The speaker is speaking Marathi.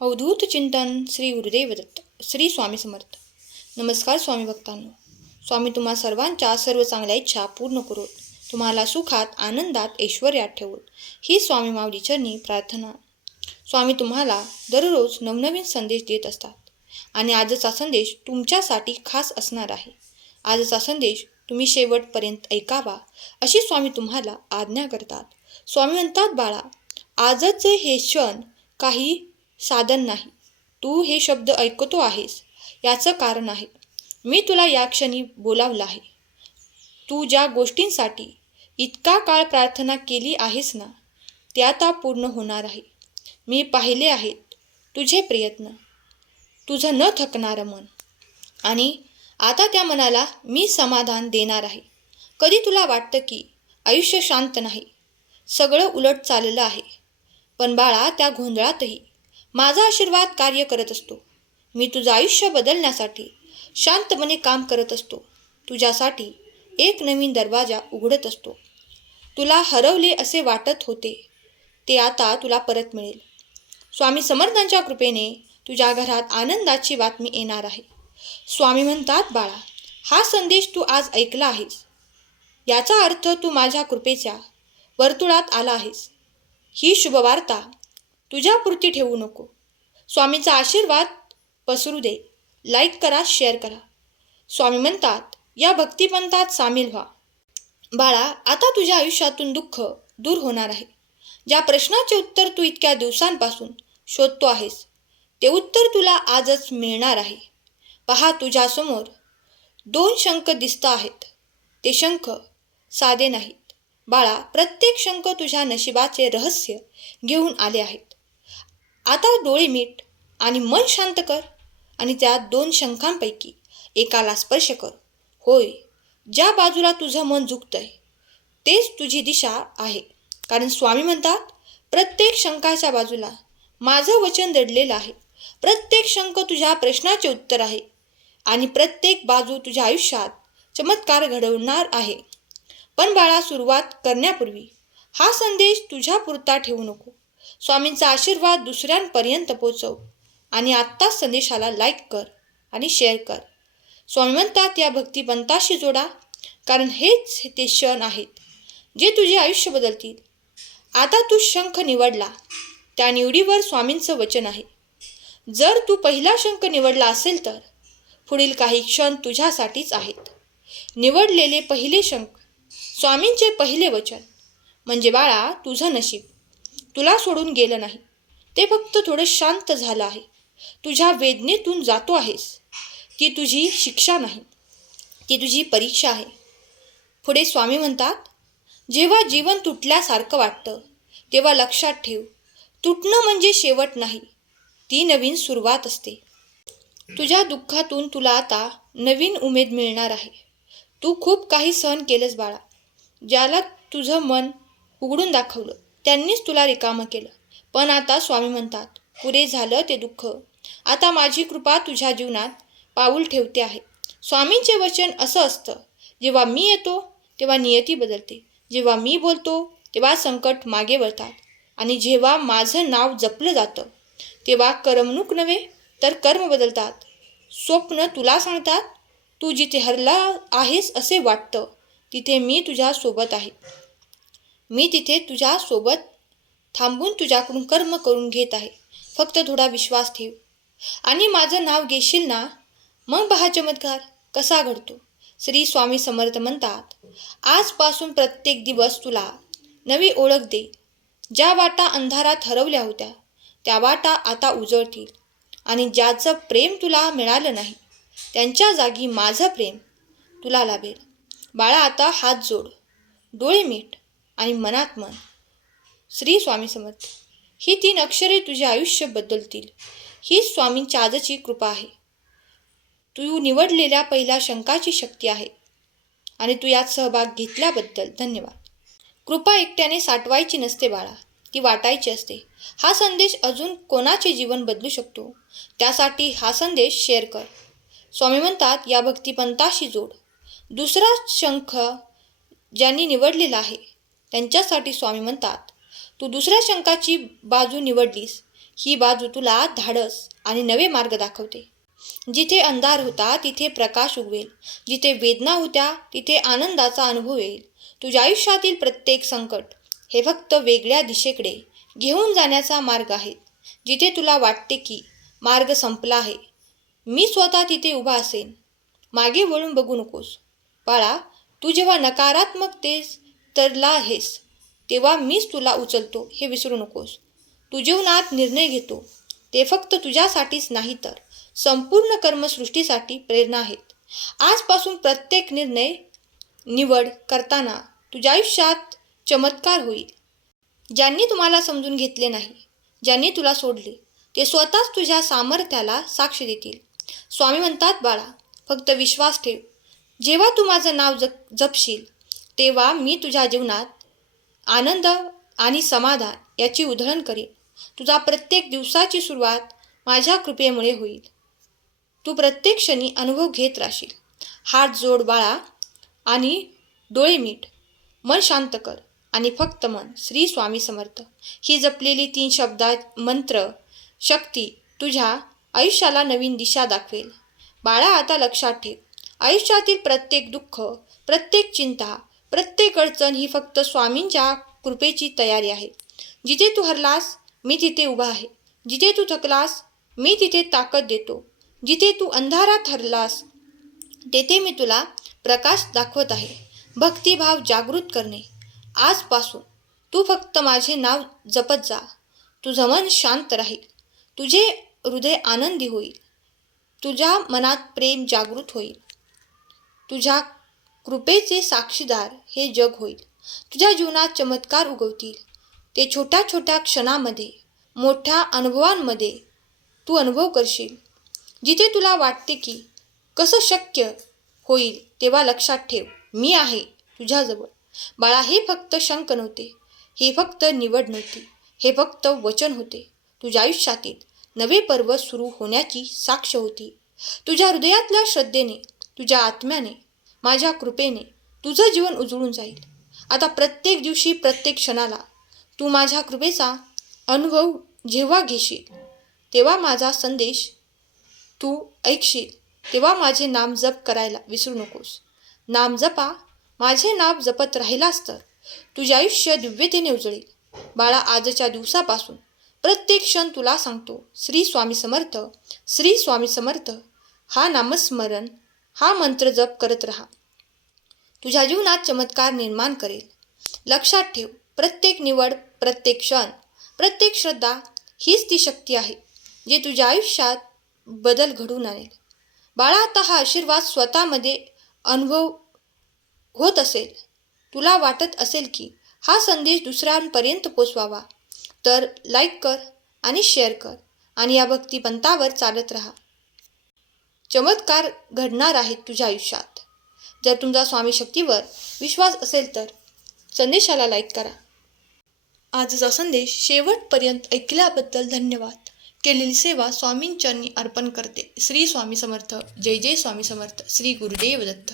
अवधूत चिंतन श्री गुरुदेव दत्त. श्री स्वामी समर्थ. नमस्कार स्वामी भक्तांनो. स्वामी तुम्हा सर्वांच्या सर्व चांगल्या इच्छा पूर्ण करोत, तुम्हाला सुखात आनंदात ऐश्वर्यात ठेवोत, ही स्वामी माऊली चरणी प्रार्थना. स्वामी तुम्हाला दररोज नवनवीन संदेश देत असतात आणि आजचा संदेश तुमच्यासाठी खास असणार आहे. आजचा संदेश तुम्ही शेवटपर्यंत ऐकावा अशी स्वामी तुम्हाला आज्ञा करतात. स्वामी म्हणतात, बाळा, आजचे हे क्षण काही साधन नाही. तू हे शब्द ऐकतो आहेस याचं कारण आहे. मी तुला या क्षणी बोलावलं आहे. तू ज्या गोष्टींसाठी इतका काळ प्रार्थना केली आहेस ना, त्या आता पूर्ण होणार आहे. मी पाहिले आहेत तुझे प्रयत्न, तुझं न थकणारं मन, आणि आता त्या मनाला मी समाधान देणार आहे. कधी तुला वाटतं की आयुष्य शांत नाही, सगळं उलट चाललं आहे, पण बाळा, त्या गोंधळातही माझा आशीर्वाद कार्य करत असतो. मी तुझं आयुष्य बदलण्यासाठी शांतपणे काम करत असतो. तुझ्यासाठी एक नवीन दरवाजा उघडत असतो. तुला हरवले असे वाटत होते ते आता तुला परत मिळेल. स्वामी समर्थांच्या कृपेने तुझ्या घरात आनंदाची बातमी येणार आहे. स्वामी म्हणतात, बाळा, हा संदेश तू आज ऐकला आहेस याचा अर्थ तू माझ्या कृपेच्या वर्तुळात आला आहेस. ही शुभवार्ता तुझ्यापुरती ठेवू नको. स्वामींचा आशीर्वाद पसरू दे. लाईक करा, शेअर करा. स्वामी म्हणतात, या भक्तिपंथात सामील व्हा. बाळा, आता तुझ्या आयुष्यातून दुःख दूर होणार आहे. ज्या प्रश्नाचे उत्तर तू इतक्या दिवसांपासून शोधतो आहेस ते उत्तर तुला आजच मिळणार आहे. पहा, तुझ्यासमोर 2 शंख दिसत आहेत. ते शंख साधे नाहीत. बाळा, प्रत्येक शंख तुझ्या नशिबाचे रहस्य घेऊन आले आहेत. आता डोळे मीट आणि मन शांत कर आणि त्या 2 शंखांपैकी एकाला स्पर्श कर. होय, ज्या बाजूला तुझं मन झुकतंय तेच तुझी दिशा आहे. कारण स्वामी म्हणतात, प्रत्येक शंखाच्या बाजूला माझं वचन दडलेलं आहे. प्रत्येक शंख तुझ्या प्रश्नाचे उत्तर आहे आणि प्रत्येक बाजू तुझ्या आयुष्यात चमत्कार घडवणार आहे. पण बाळा, सुरुवात करण्यापूर्वी हा संदेश तुझ्यापुरता ठेवू नको. स्वामींचा आशीर्वाद दुसऱ्यांपर्यंत पोचव आणि आत्ताच संदेशाला लाईक कर आणि शेअर कर. स्वामी म्हणतात, या भक्तिपंथाशी जोडा, कारण हेच ते क्षण आहेत जे तुझे आयुष्य बदलतील. आता तू शंख निवडला, त्या निवडीवर स्वामींचं वचन आहे. जर तू पहिला शंख निवडला असेल तर पुढील काही क्षण तुझ्यासाठीच आहेत. निवडलेले पहिले शंख, स्वामींचे पहिले वचन, म्हणजे बाळा, तुझं नशीब तुला सोडून गेलं नाही. ते फक्त थोडं शांत झालं आहे. तुझ्या वेदनेतून जातो आहेस. ती तुझी शिक्षा नाही, ती तुझी परीक्षा आहे. पुढे स्वामी म्हणतात, जेव्हा जीवन तुटल्यासारखं वाटतं तेव्हा लक्षात ठेव, तुटणं म्हणजे शेवट नाही, ती नवीन सुरुवात असते. तुझ्या दुःखातून तुला आता नवीन उमेद मिळणार आहे. तू खूप काही सहन केलंस बाळा. ज्याला तुझं मन उघडून दाखवलं त्यांनीच तुला रिकामं केलं. पण आता स्वामी म्हणतात, पुरे झालं ते दुःख. आता माझी कृपा तुझ्या जीवनात पाऊल ठेवते आहे. स्वामींचे वचन असं असतं, जेव्हा मी येतो तेव्हा नियती बदलते. जेव्हा मी बोलतो तेव्हा संकट मागे वळतात. आणि जेव्हा माझं नाव जपलं जातं तेव्हा करमणूक नव्हे तर कर्म बदलतात. स्वप्न तुला सांगतात, तू जिथे हरला आहेस असे वाटतं तिथे मी तुझ्या सोबत आहे. मी तिथे तुझ्या सोबत थांबून तुझ्याकडून कर्म करून घेत आहे. फक्त थोडा विश्वास ठेव आणि माझं नाव घेशील ना, मग पहा चमत्कार कसा घडतो. श्री स्वामी समर्थ म्हणतात, आजपासून प्रत्येक दिवस तुला नवी ओळख देईल. ज्या वाटा अंधारात हरवल्या होत्या त्या वाटा आता उजळतील आणि ज्याचं प्रेम तुला मिळालं नाही त्यांच्या जागी माझं प्रेम तुला लाभेल. बाळा, आता हात जोड, डोळे मीट आणि मनात मन. श्री स्वामी समर्थ. ही 3 अक्षरे तुझे आयुष्य बदलतील. ही स्वामींची आजची कृपा आहे. तू निवडलेल्या पहिल्या शंखाची शक्ती आहे आणि तू यात सहभाग घेतल्याबद्दल धन्यवाद. कृपा एकट्याने साठवायची नसते बाळा, ती वाटायची असते. हा संदेश अजून कोणाचे जीवन बदलू शकतो, त्यासाठी हा संदेश शेअर कर. स्वामी म्हणतात, या भक्तिपंथाशी जोड. दुसरा शंख ज्यांनी निवडलेला आहे त्यांच्यासाठी स्वामी म्हणतात, तू दुसऱ्या शंखाची बाजू निवडलीस ही बाजू तुला धाडस आणि नवे मार्ग दाखवते. जिथे अंधार होता तिथे प्रकाश उगवेल. जिथे वेदना होत्या तिथे आनंदाचा अनुभव येईल. तुझ्या आयुष्यातील प्रत्येक संकट हे फक्त वेगळ्या दिशेकडे घेऊन जाण्याचा मार्ग आहे. जिथे तुला वाटते की मार्ग संपला आहे, मी स्वतः तिथे उभा असेन. मागे वळून बघू नकोस. बाळा, तू जेव्हा नकारात्मकतेस तरला आहेस तेव्हा मीच तुला उचलतो हे विसरू नकोस. तू जीवनात निर्णय घेतो ते फक्त तुझ्यासाठीच नाही तर संपूर्ण कर्मसृष्टीसाठी प्रेरणा आहेत. आजपासून प्रत्येक निवड करताना तुझ्या आयुष्यात चमत्कार होईल. ज्यांनी तुम्हाला समजून घेतले नाही, ज्यांनी तुला सोडले, ते स्वतःच तुझ्या सामर्थ्याला साक्ष देतील. स्वामी म्हणतात, बाळा, फक्त विश्वास ठेव. जेव्हा तू माझं नाव जपशील तेव्हा मी तुझ्या जीवनात आनंद आणि समाधान याची उधळण करीन. तुझा प्रत्येक दिवसाची सुरुवात माझ्या कृपेमुळे होईल. तू प्रत्येक क्षणी अनुभव घेत राहशील. हात जोड बाळा आणि डोळे मीट. मन शांत कर आणि फक्त मन श्री स्वामी समर्थ ही जपलेली 3 शब्दात मंत्र शक्ती तुझ्या आयुष्याला नवीन दिशा दाखवेल. बाळा, आता लक्षात ठेव, आयुष्यातील प्रत्येक दुःख, प्रत्येक चिंता, प्रत्येक अडचण ही फक्त स्वामींच्या कृपेची तयारी आहे. जिथे तू हरलास मी तिथे उभा आहे. जिथे तू थकलास मी तिथे ताकद देतो. जिथे तू अंधारात हरलास तेथे मी तुला प्रकाश दाखवत आहे. भक्तिभाव जागृत करणे. आजपासून तू फक्त माझे नाव जपत जा. तुझं मन शांत राहील. तुझे हृदय आनंदी होईल. तुझ्या मनात प्रेम जागृत होईल. तुझ्या कृपेचे साक्षीदार हे जग होईल. तुझ्या जीवनात चमत्कार उगवतील. ते छोट्या छोट्या क्षणामध्ये, मोठ्या अनुभवांमध्ये तू अनुभव करशील. जिथे तुला वाटते की कसं शक्य होईल तेव्हा लक्षात ठेव, मी आहे तुझ्याजवळ. बाळा, हे फक्त शंक नव्हते, हे फक्त निवड नव्हती, हे फक्त वचन होते. तुझ्या आयुष्यातील नवे पर्व सुरू होण्याची साक्ष होती. तुझ्या हृदयातल्या श्रद्धेने, तुझ्या आत्म्याने, माझ्या कृपेने तुझं जीवन उजळून जाईल. आता प्रत्येक दिवशी, प्रत्येक क्षणाला तू माझ्या कृपेचा अनुभव जेव्हा घेशील तेव्हा माझा संदेश तू ऐकशील तेव्हा माझे नाम जप करायला विसरू नकोस. नाम जपा. माझे नाव जपत राहिलास तर तुझे आयुष्य दिव्यतेने उजळेल. बाळा, आजच्या दिवसापासून प्रत्येक क्षण तुला सांगतो, श्री स्वामी समर्थ, श्री स्वामी समर्थ हा नामस्मरण, हा मंत्र जप करत राहा. तुझ्या जीवनात चमत्कार निर्माण करेल. लक्षात ठेव, प्रत्येक निवड, प्रत्येक क्षण, प्रत्येक श्रद्धा हीच ती शक्ती आहे जे तुझ्या आयुष्यात बदल घडवून आणेल. बाळा, आता हा आशीर्वाद स्वतःमध्ये अनुभव होत असेल, तुला वाटत असेल की हा संदेश दुसऱ्यांपर्यंत पोचवावा, तर लाईक कर आणि शेअर कर आणि या भक्तिपंथावर चालत राहा. चमत्कार घडणार आहेत तुझ्या आयुष्यात. जर तुमचा स्वामी शक्तीवर विश्वास असेल तर संदेशाला लाईक करा. आजचा संदेश शेवटपर्यंत ऐकल्याबद्दल धन्यवाद. केलेली सेवा स्वामींचरणी अर्पण करते. श्री स्वामी समर्थ. जय जय स्वामी समर्थ. श्री गुरुदेव दत्त.